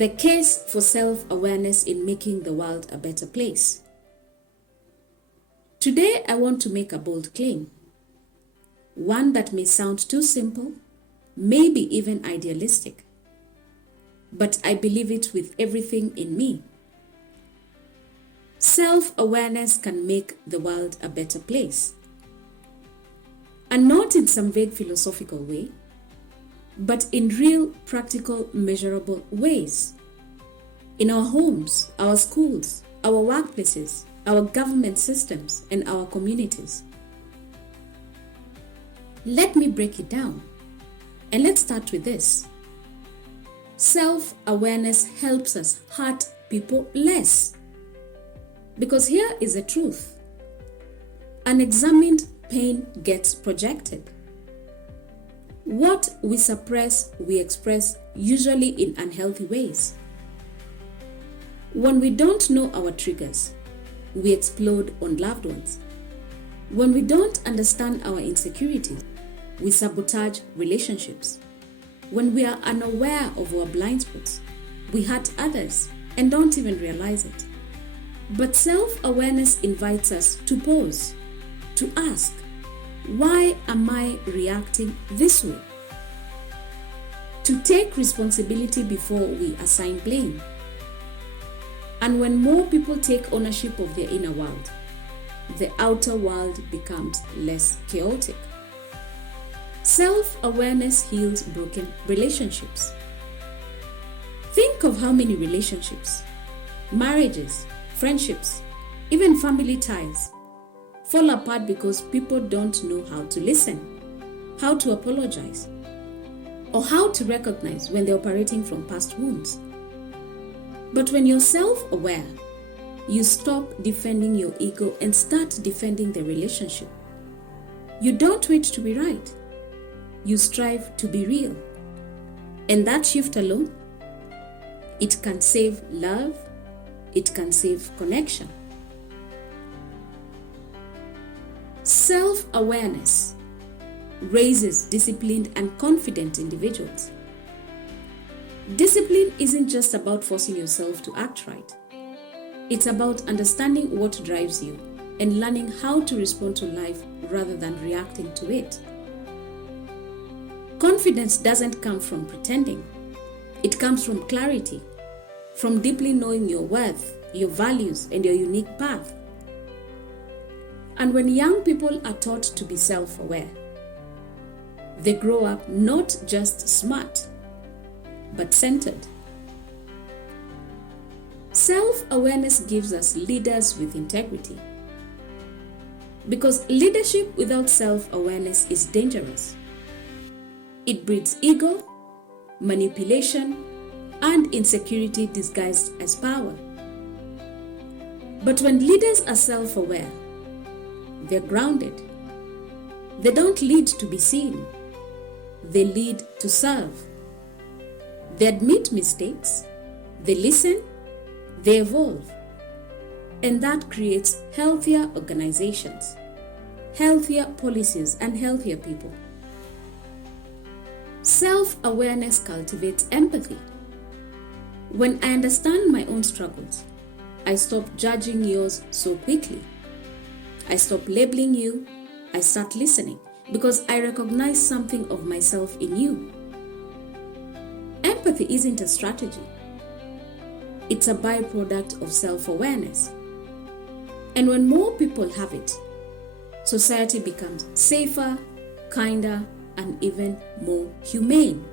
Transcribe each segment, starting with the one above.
The case for self-awareness in making the world a better place. Today, I want to make a bold claim. One that may sound too simple, maybe even idealistic. But I believe it with everything in me. Self-awareness can make the world a better place. And not in some vague philosophical way, but in real, practical, measurable ways. In our homes, our schools, our workplaces, our government systems, and our communities. Let me break it down. And let's start with this. Self-awareness helps us hurt people less. Because here is the truth. Unexamined pain gets projected. What we suppress, we express, usually in unhealthy ways. When we don't know our triggers, we explode on loved ones. When we don't understand our insecurities, we sabotage relationships. When we are unaware of our blind spots, we hurt others and don't even realize it. But self-awareness invites us to pause, to ask, why am I reacting this way? To take responsibility before we assign blame. And when more people take ownership of their inner world, the outer world becomes less chaotic. Self-awareness heals broken relationships. Think of how many relationships, marriages, friendships, even family ties fall apart because people don't know how to listen, how to apologize, or how to recognize when they're operating from past wounds. But when you're self-aware, you stop defending your ego and start defending the relationship. You don't wait to be right. You strive to be real. And that shift alone, it can save love, it can save connection. Self-awareness raises disciplined and confident individuals. Discipline isn't just about forcing yourself to act right. It's about understanding what drives you and learning how to respond to life rather than reacting to it. Confidence doesn't come from pretending. It comes from clarity, from deeply knowing your worth, your values, and your unique path. And when young people are taught to be self-aware, they grow up not just smart, but centered. Self-awareness gives us leaders with integrity. Because leadership without self-awareness is dangerous. It breeds ego, manipulation, and insecurity disguised as power. But when leaders are self-aware, they're grounded. They don't lead to be seen. They lead to serve. They admit mistakes. They listen. They evolve. And that creates healthier organizations, healthier policies, and healthier people. Self-awareness cultivates empathy. When I understand my own struggles, I stop judging yours so quickly. I stop labeling you. I start listening because I recognize something of myself in you. Empathy isn't a strategy. It's a byproduct of self-awareness. And when more people have it, society becomes safer, kinder, and even more humane.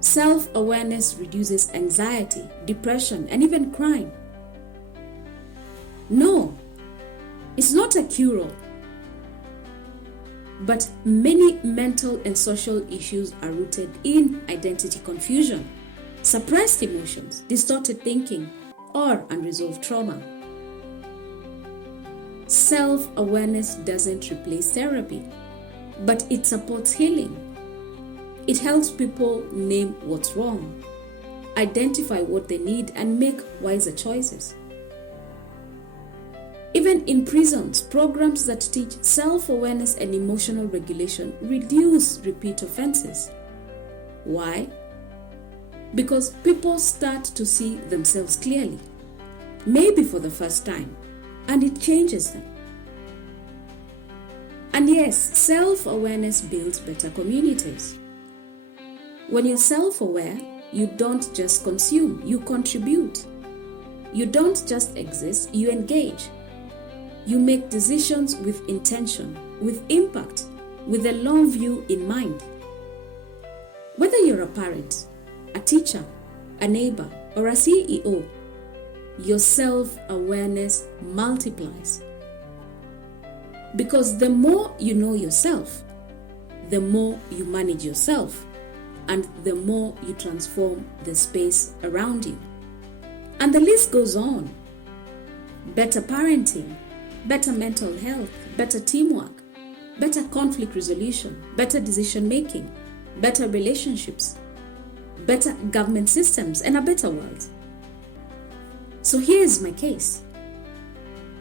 Self-awareness reduces anxiety, depression, and even crime. No, it's not a cure-all. But many mental and social issues are rooted in identity confusion, suppressed emotions, distorted thinking, or unresolved trauma. Self-awareness doesn't replace therapy, but it supports healing. It helps people name what's wrong, identify what they need, and make wiser choices. Even in prisons, programs that teach self-awareness and emotional regulation reduce repeat offenses. Why? because people start to see themselves clearly, maybe for the first time, and it changes them. And yes, self-awareness builds better communities. When you're self-aware, you don't just consume, you contribute. You don't just exist, you engage. You make decisions with intention, with impact, with a long view in mind. Whether you're a parent, a teacher, a neighbor, or a CEO, your self-awareness multiplies. Because the more you know yourself, the more you manage yourself, and the more you transform the space around you. And the list goes on. Better parenting, better mental health, better teamwork, better conflict resolution, better decision making, better relationships, better government systems, and a better world. So here's my case.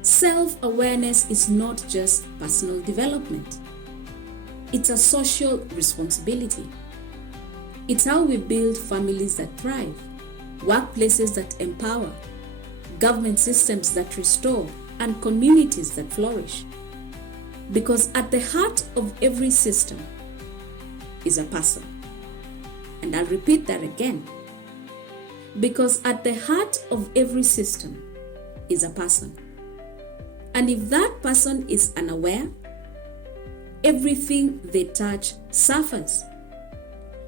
Self-awareness is not just personal development. It's a social responsibility. It's how we build families that thrive, workplaces that empower, government systems that restore, and communities that flourish. Because at the heart of every system is a person. And I'll repeat that again. Because at the heart of every system is a person. And if that person is unaware, everything they touch suffers.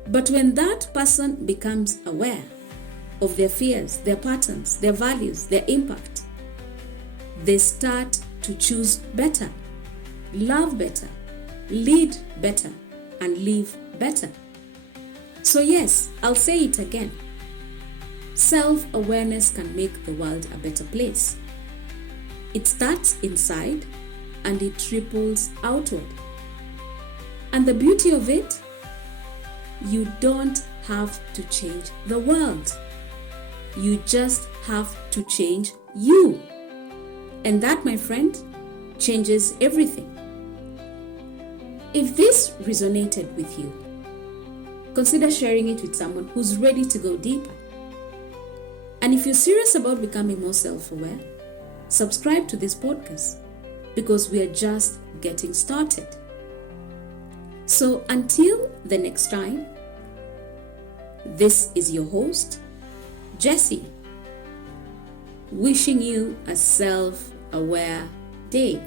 But when that person becomes aware of their fears, their patterns, their values, their impact, they start to choose better, love better, lead better, and live better. So yes, I'll say it again. Self-awareness can make the world a better place. It starts inside and it ripples outward. And the beauty of it, you don't have to change the world. You just have to change you. And that, my friend, changes everything. If this resonated with you, consider sharing it with someone who's ready to go deeper. And if you're serious about becoming more self-aware, subscribe to this podcast because we are just getting started. So until the next time, this is your host, Jessie, wishing you a self-aware day.